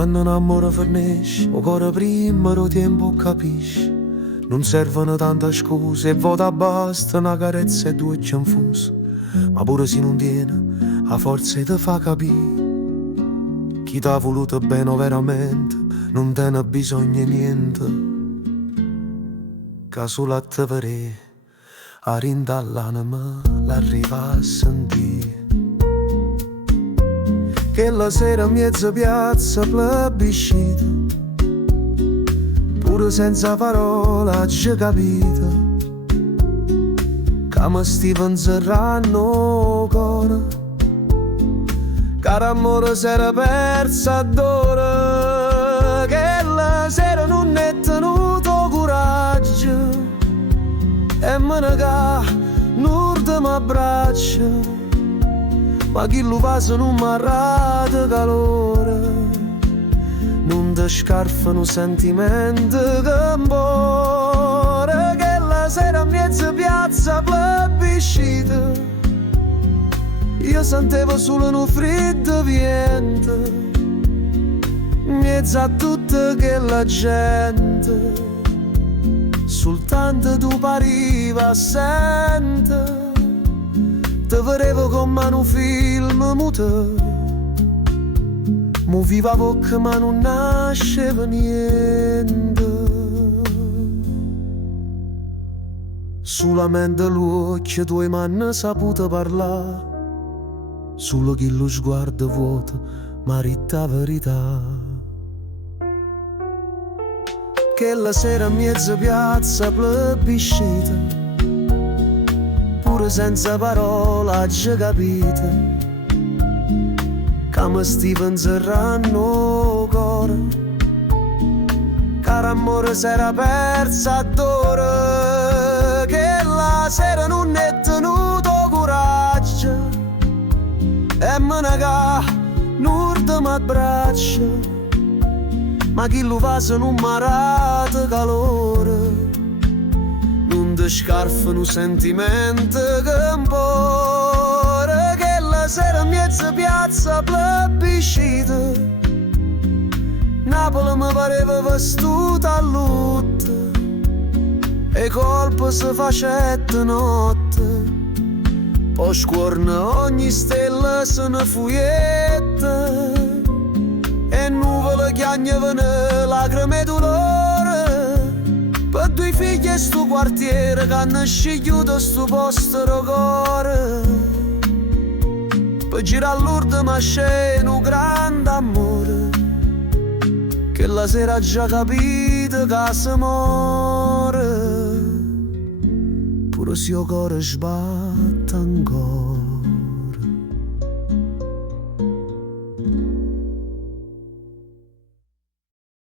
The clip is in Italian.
Quando un amore finisce, o cuore prima lo tempo capisci. Non servono tante scuse e vota basta una carezza e due cianfuse. Ma pure se non tiene, a forza ti fa capire. Chi t'ha voluto bene veramente, non te ne bisogna niente. Che solo a te vedere, a rindall'anima l'arriva a sentire. Che la sera in mezzo piazza plebiscita, pure senza parola ci capita, che mi stiva inserrando cuore, caro amore s'era persa d'ora, che la sera non è tenuto coraggio, e me ne ca n'urda m'abbraccia. Ma chi lo passa non m'arrata calore, non ti scarfano sentimenti che mbore, che la sera in mezzo piazza plebiscita, io sentivo solo un freddo vento, in mezzo a tutta quella gente, soltanto tu pariva assente. Te vedevo come in un film muto, muoviva bocca ma non nasceva niente. Solamente l'occhio tuoi m'hanno saputo parlare, solo che lo sguardo vuoto m'ha ritta verità. Che la sera in mezzo piazza plebiscita, senza parola ci capite, che mi stiva inserrando cuore, caro amore s'era persa d'ora, che la sera non è tenuto coraggio, e me ne ca n'urda m'abbraccia, ma chi lo fa se non m'arrata calore, non ti scarfano sentimenti che impore, che la sera in mezzo piazza plebiscita, Napoli mi pareva vestuta a lutto, e colpo si facette notte, poi scuorna ogni stella se ne fuietta, e nuvole chiagnavano lacrime e dolore, per due figli e sto quartiere che hanno scegliuto sto posto cuore, per girare all'urda ma c'è un grande amore, che la sera già capito che si muore, pure se il cuore sbaglia.